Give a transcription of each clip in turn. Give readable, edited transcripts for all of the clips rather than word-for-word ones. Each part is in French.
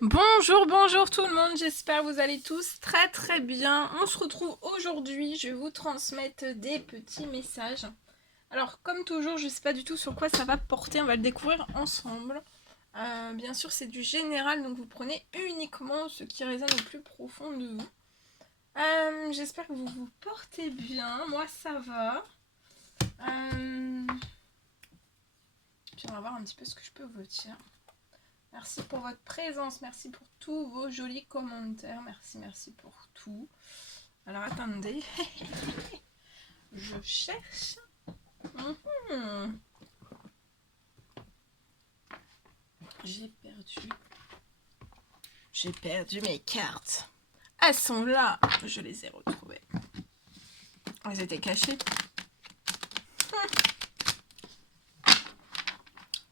Bonjour, bonjour tout le monde, j'espère que vous allez tous très très bien. On se retrouve aujourd'hui, je vais vous transmettre des petits messages. Alors comme toujours, je ne sais pas du tout sur quoi ça va porter, on va le découvrir ensemble. Bien sûr c'est du général, donc vous prenez uniquement ce qui résonne au plus profond de vous. J'espère que vous vous portez bien, moi ça va. Puis on va voir un petit peu ce que je peux vous dire. Merci pour votre présence, merci pour tous vos jolis commentaires, merci pour tout. Alors attendez, je cherche. Mhm. J'ai perdu. J'ai perdu mes cartes. Elles sont là, je les ai retrouvées. Elles étaient cachées.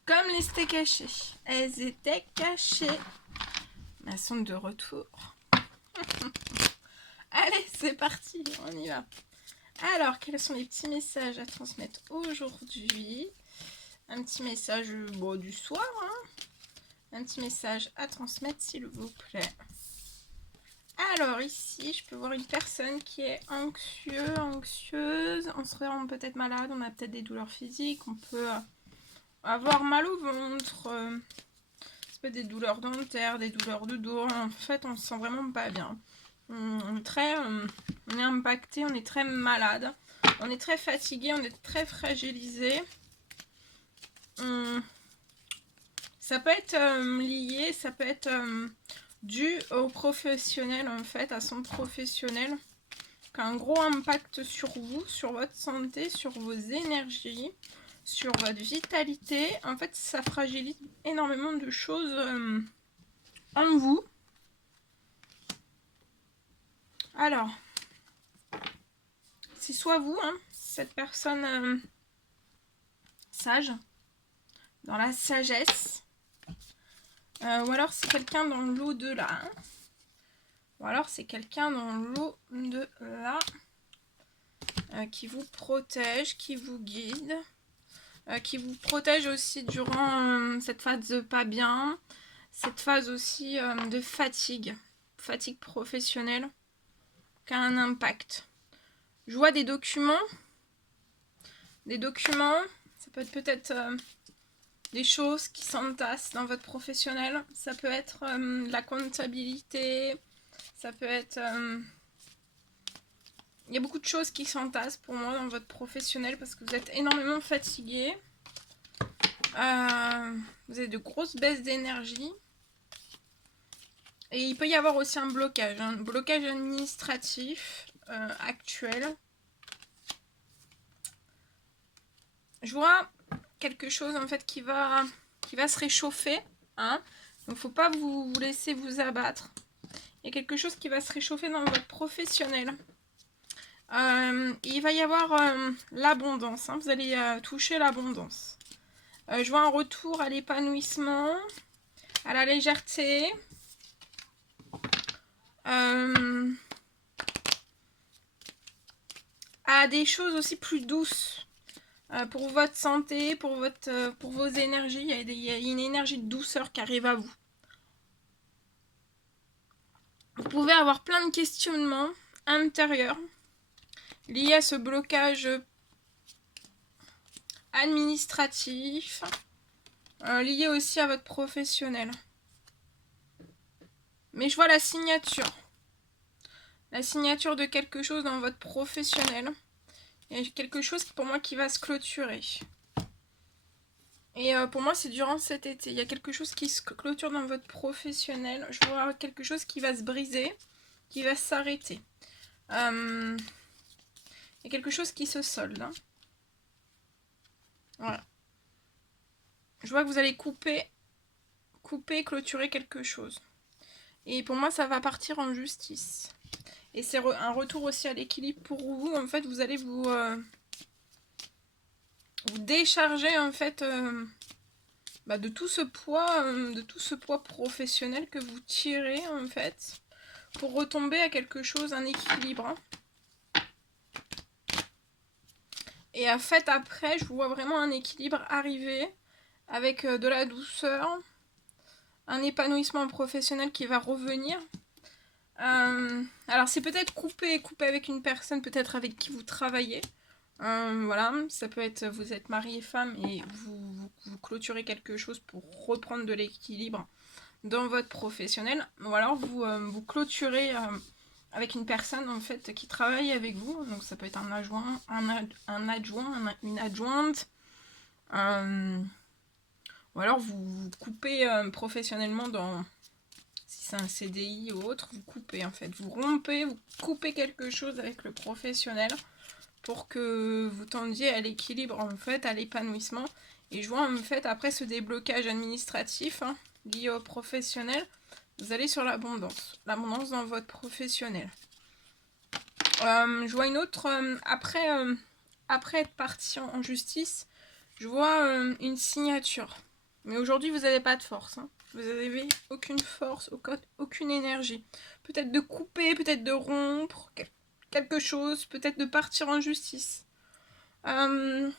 Comme les étaient cachées. Elles étaient cachées. Mais elles sont de retour. Allez, c'est parti, on y va. Alors, quels sont les petits messages à transmettre aujourd'hui? Un petit message du soir, hein. Un petit message à transmettre, s'il vous plaît. Alors, ici, je peux voir une personne qui est anxieuse. On se rend peut-être malade, on a peut-être des douleurs physiques, on peut avoir mal au ventre. Ça peut être des douleurs dentaires, des douleurs de dos. En fait, on se sent vraiment pas bien. On est impacté, on est très malade. On est très fatigué, on est très fragilisé. Ça peut être lié, ça peut être dû au professionnel, en fait, à son professionnel, qui a un gros impact sur vous, sur votre santé, sur vos énergies, sur votre vitalité. En fait, ça fragilise énormément de choses en vous. Alors, c'est soit vous, hein, cette personne sage, dans la sagesse, ou alors c'est quelqu'un dans l'au-delà, hein. Ou alors c'est quelqu'un dans l'au-delà qui vous protège, qui vous guide, qui vous protège aussi durant cette phase de pas bien, cette phase aussi de fatigue professionnelle, qui a un impact. Je vois des documents, ça peut être peut-être des choses qui s'entassent dans votre professionnel, ça peut être la comptabilité, ça peut être... il y a beaucoup de choses qui s'entassent pour moi dans votre professionnel parce que vous êtes énormément fatigué. Vous avez de grosses baisses d'énergie. Et il peut y avoir aussi un blocage administratif actuel. Je vois quelque chose en fait qui va se réchauffer, hein. Donc faut pas vous laisser vous abattre. Il y a quelque chose qui va se réchauffer dans votre professionnel. Il va y avoir l'abondance, hein. Vous allez toucher l'abondance. Je vois un retour à l'épanouissement, à la légèreté. À des choses aussi plus douces pour votre santé, pour vos énergies. Il y a une énergie de douceur qui arrive à vous. Vous pouvez avoir plein de questionnements intérieurs liés à ce blocage administratif, lié aussi à votre professionnel. Mais je vois la signature de quelque chose dans votre professionnel. Il y a quelque chose pour moi qui va se clôturer. Et pour moi, c'est durant cet été. Il y a quelque chose qui se clôture dans votre professionnel. Je vois quelque chose qui va se briser, qui va s'arrêter. Il y a quelque chose qui se solde, hein. Voilà. Je vois que vous allez couper, clôturer quelque chose. Et pour moi, ça va partir en justice. Et c'est un retour aussi à l'équilibre pour vous. En fait, vous allez vous décharger en fait de tout ce poids professionnel que vous tirez en fait pour retomber à quelque chose, un équilibre, hein. Et en fait après je vois vraiment un équilibre arriver avec de la douceur, un épanouissement professionnel qui va revenir. Alors c'est peut-être couper avec une personne, peut-être avec qui vous travaillez. Voilà, ça peut être, vous êtes mari et femme et vous clôturez quelque chose pour reprendre de l'équilibre dans votre professionnel. Ou alors vous clôturez avec une personne en fait qui travaille avec vous. Donc ça peut être un adjoint, une adjointe. Ou alors vous coupez professionnellement dans... Si c'est un CDI ou autre, vous coupez en fait. Vous rompez, vous coupez quelque chose avec le professionnel pour que vous tendiez à l'équilibre en fait, à l'épanouissement. Et je vois en fait après ce déblocage administratif lié au professionnel, vous allez sur l'abondance. L'abondance dans votre professionnel. Je vois une autre... après être parti en justice, je vois une signature. Mais aujourd'hui, vous n'avez pas de force. Vous n'avez aucune force, aucune énergie. Peut-être de couper, peut-être de rompre quelque chose, peut-être de partir en justice. Mais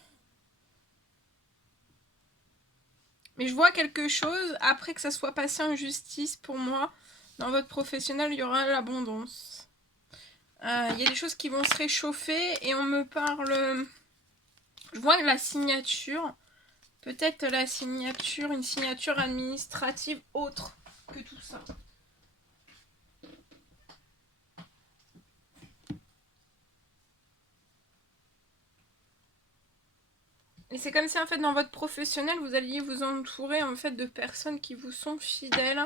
je vois quelque chose, après que ça soit passé en justice, pour moi, dans votre professionnel, il y aura l'abondance. Il y a des choses qui vont se réchauffer et on me parle... Je vois la signature. Peut-être la signature, une signature administrative autre que tout ça. Et c'est comme si en fait dans votre professionnel vous alliez vous entourer en fait de personnes qui vous sont fidèles.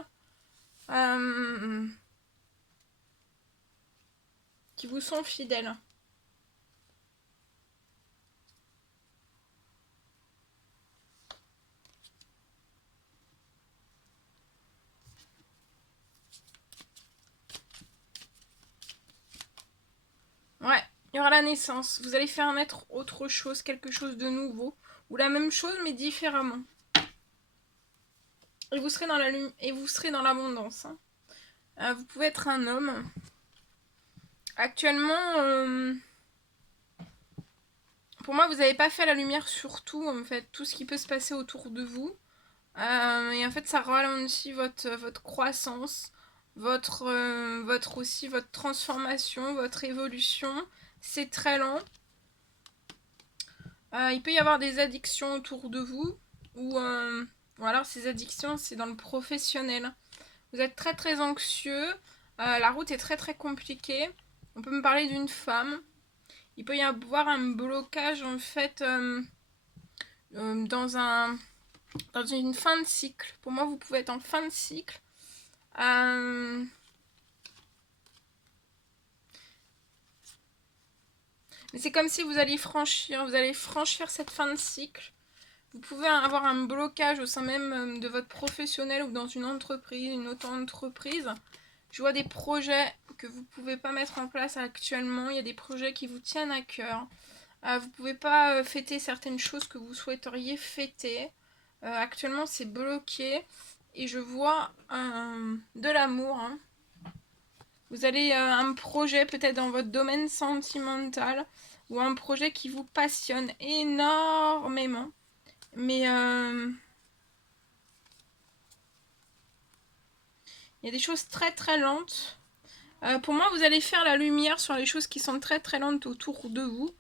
Qui vous sont fidèles. Ouais, il y aura la naissance. Vous allez faire naître autre chose, quelque chose de nouveau. Ou la même chose mais différemment. Et vous serez dans la et vous serez dans l'abondance. Vous pouvez être un homme. Actuellement, pour moi, vous n'avez pas fait la lumière sur tout, en fait, tout ce qui peut se passer autour de vous. Et en fait, ça ralentit votre croissance, aussi votre transformation, votre évolution. C'est très lent. Il peut y avoir des addictions autour de vous. Ou alors ces addictions, c'est dans le professionnel. Vous êtes très très anxieux. La route est très très compliquée. On peut me parler d'une femme. Il peut y avoir un blocage en fait dans une fin de cycle. Pour moi, vous pouvez être en fin de cycle. Mais c'est comme si vous allez franchir cette fin de cycle. Vous pouvez avoir un blocage au sein même de votre professionnel ou dans une entreprise, une auto-entreprise. Je vois des projets que vous ne pouvez pas mettre en place actuellement. Il y a des projets qui vous tiennent à cœur. Vous ne pouvez pas fêter certaines choses que vous souhaiteriez fêter. Actuellement, c'est bloqué. Et je vois de l'amour. Vous allez un projet peut-être dans votre domaine sentimental ou un projet qui vous passionne énormément. Mais il y a des choses très très lentes. Pour moi, vous allez faire la lumière sur les choses qui sont très très lentes autour de vous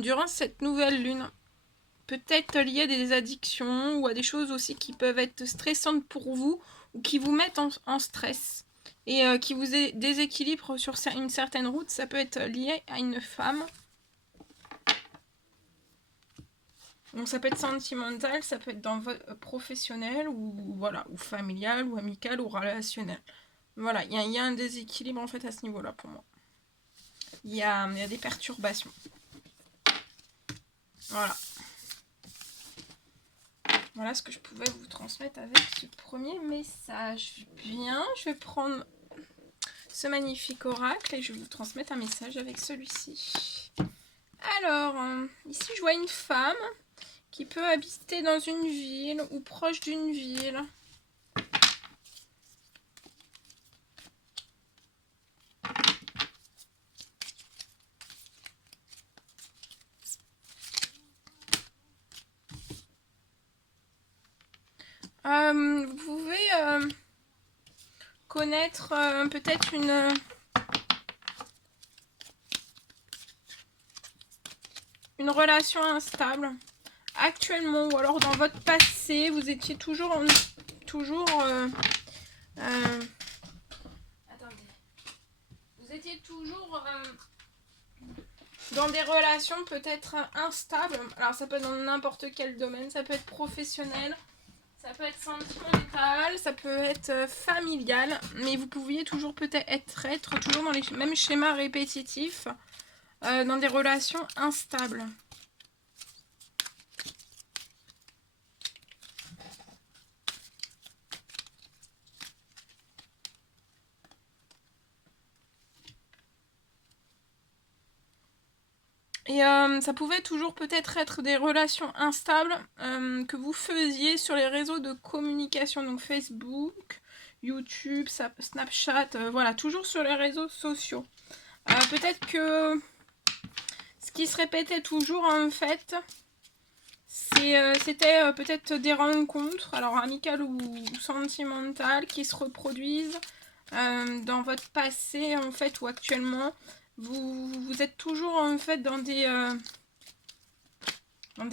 durant cette nouvelle lune. Peut-être liées à des addictions ou à des choses aussi qui peuvent être stressantes pour vous ou qui vous mettent en stress et qui vous déséquilibrent sur une certaine route. Ça peut être lié à une femme. Donc ça peut être sentimental, ça peut être dans votre professionnel ou voilà, ou familial ou amical ou relationnel. Voilà, il y a un déséquilibre en fait à ce niveau-là pour moi. Il y a des perturbations. Voilà. Voilà ce que je pouvais vous transmettre avec ce premier message. Bien, je vais prendre ce magnifique oracle et je vais vous transmettre un message avec celui-ci. Alors, ici je vois une femme qui peut habiter dans une ville ou proche d'une ville. Vous pouvez connaître peut-être une relation instable actuellement, ou alors dans votre passé, vous étiez toujours attendez. Vous étiez toujours dans des relations peut-être instables. Alors ça peut être dans n'importe quel domaine, ça peut être professionnel, ça peut être sentimental, ça peut être familial, mais vous pouviez toujours peut-être être toujours dans les mêmes schémas répétitifs, dans des relations instables. Et ça pouvait toujours peut-être être des relations instables que vous faisiez sur les réseaux de communication, donc Facebook, YouTube, Snapchat, voilà, toujours sur les réseaux sociaux. Peut-être que ce qui se répétait toujours en fait, c'était peut-être des rencontres, alors amicales ou sentimentales, qui se reproduisent dans votre passé en fait, ou actuellement. Vous êtes toujours en fait dans des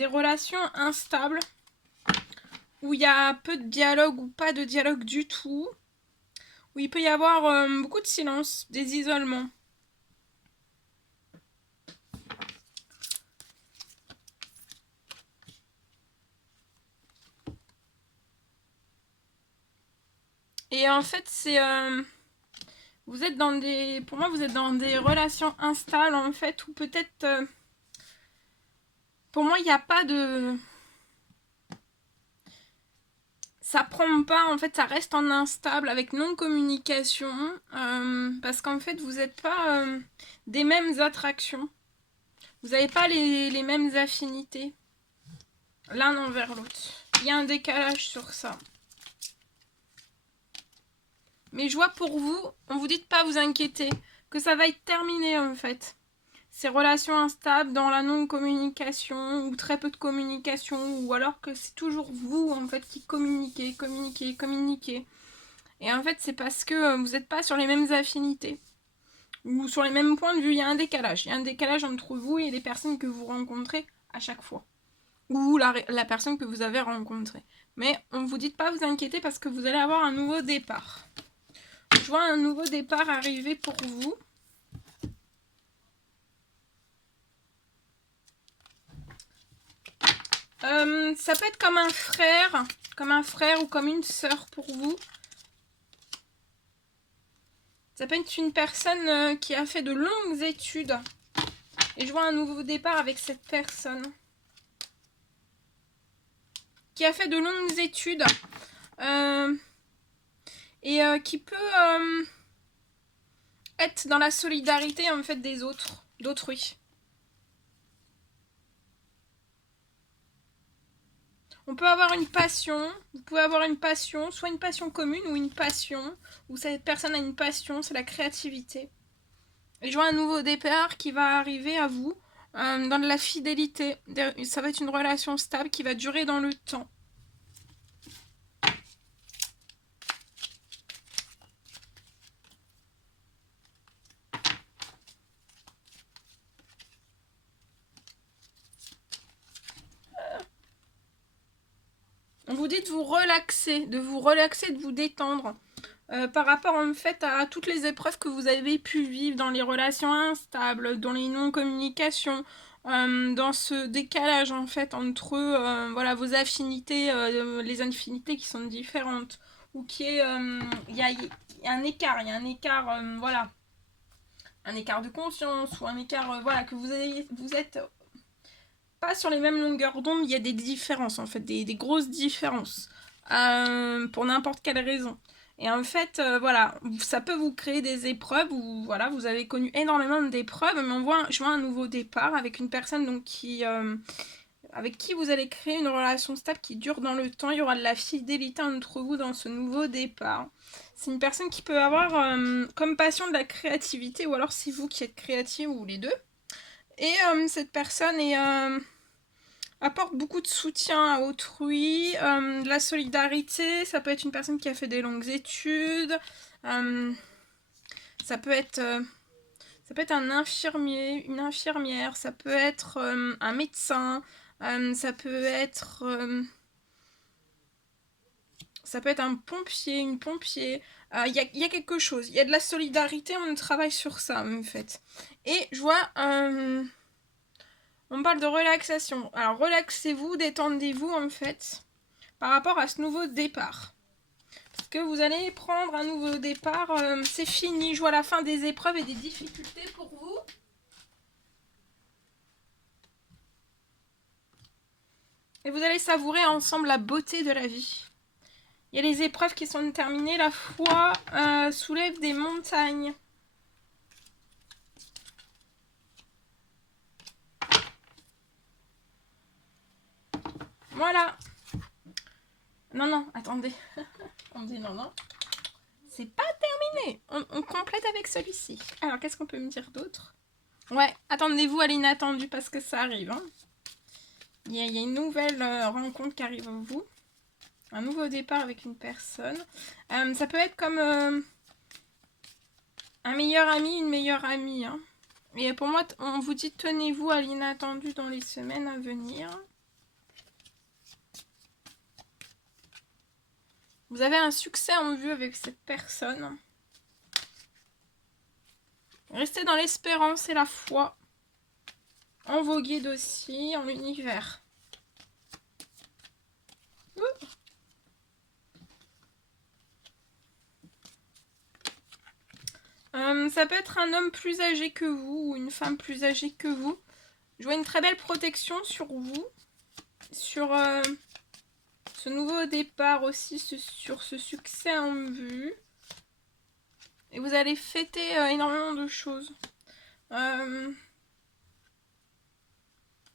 relations instables où il y a peu de dialogue ou pas de dialogue du tout, où il peut y avoir beaucoup de silence, des isolements. Et en fait, c'est vous êtes dans des, pour moi, vous êtes dans des relations instables en fait, où peut-être, pour moi, il n'y a pas de, ça prend pas, en fait, ça reste en instable avec non-communication, parce qu'en fait, vous n'êtes pas des mêmes attractions, vous n'avez pas les mêmes affinités l'un envers l'autre. Il y a un décalage sur ça. Mais je vois pour vous, on vous dit de pas vous inquiéter, que ça va être terminé en fait. Ces relations instables dans la non-communication, ou très peu de communication, ou alors que c'est toujours vous en fait qui communiquez. Et en fait c'est parce que vous n'êtes pas sur les mêmes affinités, ou sur les mêmes points de vue, il y a un décalage. Il y a un décalage entre vous et les personnes que vous rencontrez à chaque fois. Ou la personne que vous avez rencontrée. Mais on vous dit de pas vous inquiéter parce que vous allez avoir un nouveau départ. Je vois un nouveau départ arriver pour vous. Ça peut être comme un frère ou comme une sœur pour vous. Ça peut être une personne qui a fait de longues études. Et je vois un nouveau départ avec cette personne. Qui a fait de longues études. Et qui peut être dans la solidarité en fait des autres, d'autrui. On peut avoir une passion, vous pouvez avoir une passion, soit une passion commune ou une passion, où cette personne a une passion, c'est la créativité. Et je vois un nouveau départ qui va arriver à vous, dans de la fidélité. Ça va être une relation stable qui va durer dans le temps. On vous dit de vous relaxer, de vous détendre. Par rapport en fait à toutes les épreuves que vous avez pu vivre dans les relations instables, dans les non-communications, dans ce décalage en fait entre voilà, vos affinités, les affinités qui sont différentes, ou qui est il y a un écart, voilà, un écart de conscience, ou un écart voilà, que vous êtes pas sur les mêmes longueurs d'onde, il y a des différences en fait, des grosses différences, pour n'importe quelle raison. Et en fait, voilà, ça peut vous créer des épreuves où voilà, vous avez connu énormément d'épreuves, mais je vois un nouveau départ avec une personne donc avec qui vous allez créer une relation stable qui dure dans le temps. Il y aura de la fidélité entre vous dans ce nouveau départ. C'est une personne qui peut avoir comme passion de la créativité, ou alors c'est vous qui êtes créatif, ou les deux. Et cette personne est apporte beaucoup de soutien à autrui, de la solidarité. Ça peut être une personne qui a fait des longues études. Ça peut être un infirmier, une infirmière. Ça peut être un médecin. Ça peut être un pompier, une pompier. Il y a quelque chose. Il y a de la solidarité. On travaille sur ça, en fait. Et je vois... on parle de relaxation. Alors, relaxez-vous, détendez-vous, en fait, par rapport à ce nouveau départ. Parce que vous allez prendre un nouveau départ. C'est fini. Je vois la fin des épreuves et des difficultés pour vous. Et vous allez savourer ensemble la beauté de la vie. Il y a les épreuves qui sont terminées. La foi soulève des montagnes. Voilà. Non, attendez. Attendez, non. C'est pas terminé. On complète avec celui-ci. Alors, qu'est-ce qu'on peut me dire d'autre? Ouais, attendez-vous à l'inattendu parce que ça arrive. Hein. Il y a une nouvelle rencontre qui arrive à vous. Un nouveau départ avec une personne. Ça peut être comme un meilleur ami, une meilleure amie. Hein. Et pour moi, on vous dit tenez-vous à l'inattendu dans les semaines à venir. Vous avez un succès en vue avec cette personne. Restez dans l'espérance et la foi. En vos guides aussi, en l'univers. Ça peut être un homme plus âgé que vous ou une femme plus âgée que vous. Je vois une très belle protection sur vous. Sur ce nouveau départ aussi, sur ce succès en vue. Et vous allez fêter énormément de choses.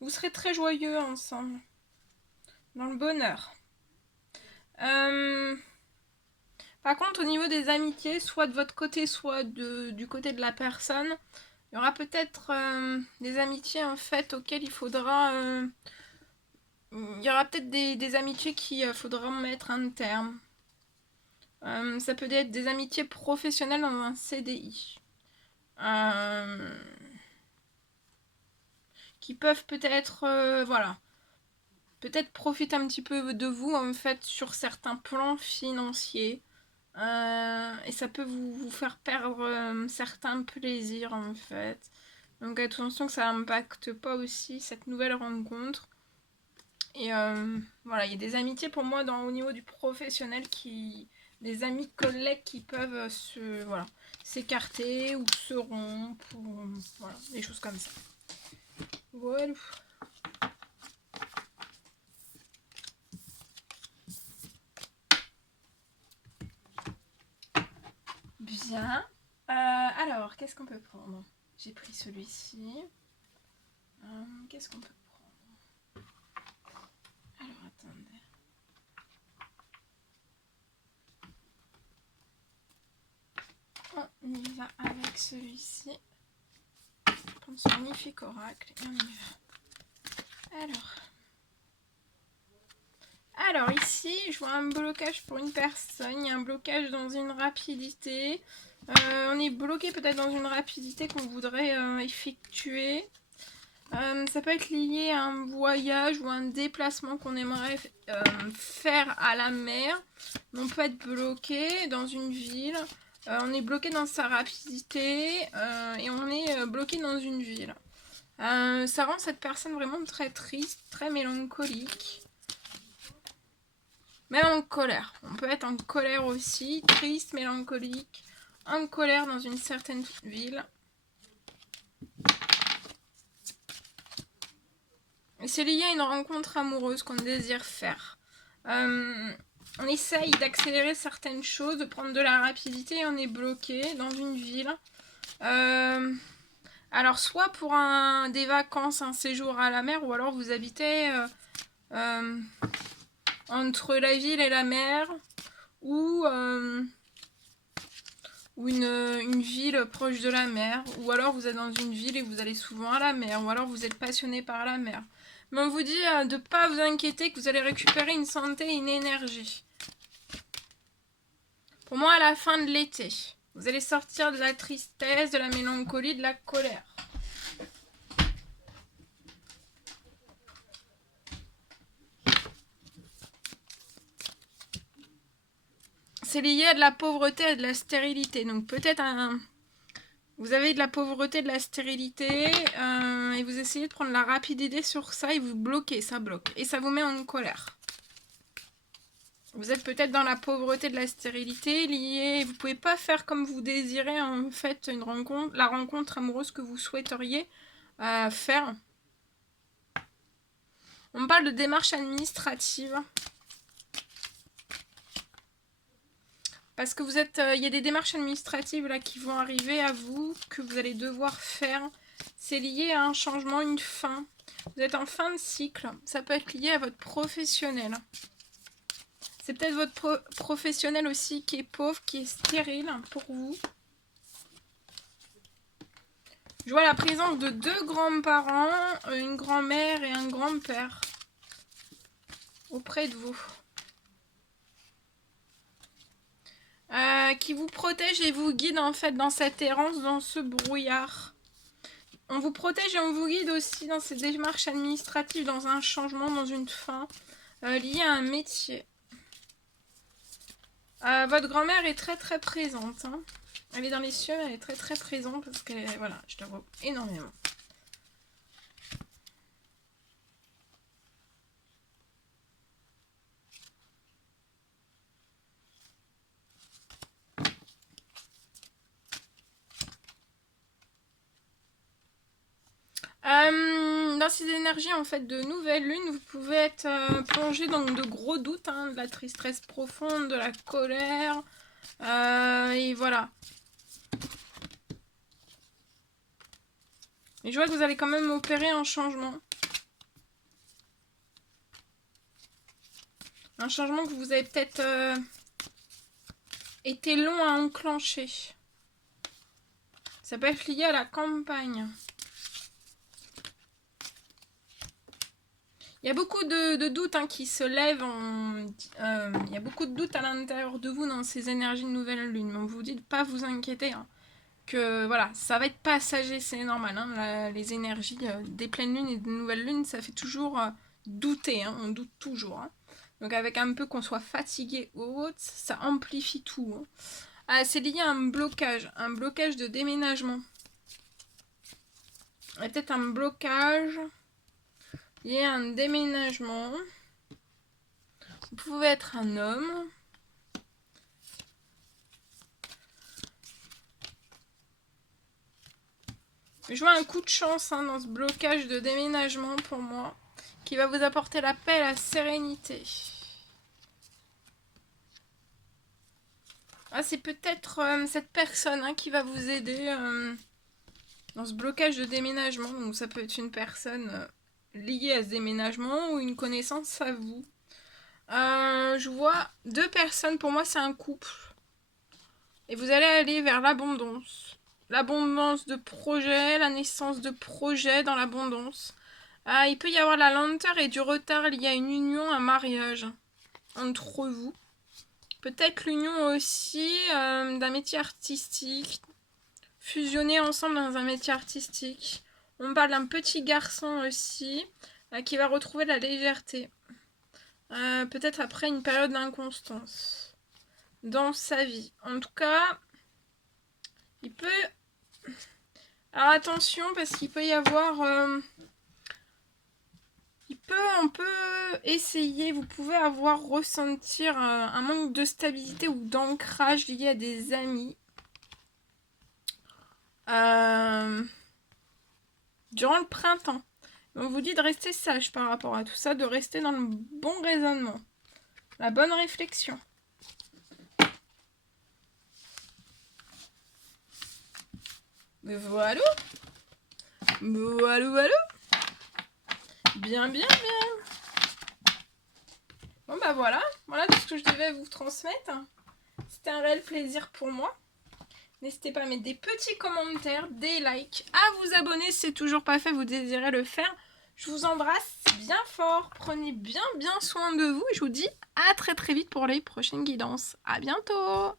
Vous serez très joyeux ensemble. Dans le bonheur. Par contre, au niveau des amitiés, soit de votre côté, soit du côté de la personne, il y aura peut-être des amitiés en fait auxquelles il faudra... il y aura peut-être des amitiés qu'il faudra mettre un terme. Ça peut être des amitiés professionnelles dans un CDI. Qui peuvent peut-être... voilà. Peut-être profiter un petit peu de vous en fait sur certains plans financiers. Et ça peut vous faire perdre certains plaisirs en fait. Donc attention que ça n'impacte pas aussi cette nouvelle rencontre. Et voilà, il y a des amitiés pour moi au niveau du professionnel des amis collègues qui peuvent s'écarter ou se rompre ou voilà, des choses comme ça. Voilà. Bien. Alors, qu'est-ce qu'on peut prendre? J'ai pris celui-ci. Qu'est-ce qu'on peut prendre? Alors, attendez. On y va avec celui-ci. Prendre ce magnifique oracle et on y va. Alors ici, je vois un blocage pour une personne. Il y a un blocage dans une rapidité. On est bloqué peut-être dans une rapidité qu'on voudrait effectuer. Ça peut être lié à un voyage ou un déplacement qu'on aimerait faire à la mer. On peut être bloqué dans une ville. On est bloqué dans sa rapidité et on est bloqué dans une ville. Ça rend cette personne vraiment très triste, très mélancolique. Même en colère. On peut être en colère aussi, triste, mélancolique, en colère dans une certaine ville. Et c'est lié à une rencontre amoureuse qu'on désire faire. On essaye d'accélérer certaines choses, de prendre de la rapidité et on est bloqué dans une ville. Alors soit pour des vacances, un séjour à la mer, ou alors vous habitez entre la ville et la mer, ou une ville proche de la mer, ou alors vous êtes dans une ville et vous allez souvent à la mer, ou alors vous êtes passionné par la mer. Mais on vous dit de ne pas vous inquiéter, que vous allez récupérer une santé et une énergie. Pour moi, à la fin de l'été, vous allez sortir de la tristesse, de la mélancolie, de la colère. C'est lié à de la pauvreté et de la stérilité. Donc peut-être vous avez de la pauvreté, de la stérilité, et vous essayez de prendre la rapidité sur ça et vous bloquez, ça bloque. Et ça vous met en colère. Vous êtes peut-être dans la pauvreté de la stérilité liée. Vous pouvez pas faire comme vous désirez en fait une rencontre, la rencontre amoureuse que vous souhaiteriez faire. On parle de démarche administrative. Parce que vous êtes, il y a des démarches administratives là qui vont arriver à vous, que vous allez devoir faire. C'est lié à un changement, une fin. Vous êtes en fin de cycle. Ça peut être lié à votre professionnel. C'est peut-être votre professionnel aussi qui est pauvre, qui est stérile pour vous. Je vois la présence de 2 grands-parents, une grand-mère et un grand-père auprès de vous. Qui vous protège et vous guide en fait dans cette errance, dans ce brouillard. On vous protège et on vous guide aussi dans ces démarches administratives, dans un changement, dans une fin liée à un métier. Votre grand-mère est très très présente. Hein. Elle est dans les cieux, elle est très très présente parce qu'elle est, voilà, je la vois énormément. Dans ces énergies en fait de nouvelle lune, vous pouvez être plongé dans de gros doutes, hein, de la tristesse profonde, de la colère, et voilà. Et je vois que vous allez quand même opérer un changement. Un changement que vous avez peut-être été long à enclencher. Ça peut être lié à la campagne. Il y a beaucoup de doutes hein, qui se lèvent. Il y a beaucoup de doutes à l'intérieur de vous dans ces énergies de nouvelle lune. Mais on vous dit de ne pas vous inquiéter. Hein, que voilà, ça va être passager, c'est normal. Hein, les énergies des pleines lunes et des nouvelles lunes, ça fait toujours douter. Hein, on doute toujours. Hein. Donc avec un peu qu'on soit fatigué ou autre, ça amplifie tout. Hein. C'est lié à un blocage de déménagement. Il y a peut-être un blocage lié à un déménagement. Vous pouvez être un homme. Je vois un coup de chance hein, dans ce blocage de déménagement pour moi, qui va vous apporter la paix et la sérénité. Ah, c'est peut-être cette personne hein, qui va vous aider dans ce blocage de déménagement. Donc ça peut être une personne liée à ce déménagement ou une connaissance à vous. Je vois 2 personnes, pour moi c'est un couple. Et vous allez aller vers l'abondance. L'abondance de projets, la naissance de projets dans l'abondance. Il peut y avoir de la lenteur et du retard lié à une union, un mariage entre vous. Peut-être l'union aussi d'un métier artistique. Fusionner ensemble dans un métier artistique. On parle d'un petit garçon aussi qui va retrouver la légèreté. Peut-être après une période d'inconstance dans sa vie. En tout cas, il peut... Alors attention, parce qu'il peut y avoir... on peut essayer, vous pouvez ressentir un manque de stabilité ou d'ancrage lié à des amis. Durant le printemps. On vous dit de rester sage par rapport à tout ça, de rester dans le bon raisonnement, la bonne réflexion. Voilà. Voilà. Bien. Bon bah voilà tout ce que je devais vous transmettre. C'était un réel plaisir pour moi. N'hésitez pas à mettre des petits commentaires, des likes, à vous abonner si c'est toujours pas fait, vous désirez le faire. Je vous embrasse bien fort. Prenez bien soin de vous et je vous dis à très vite pour les prochaines guidances. À bientôt!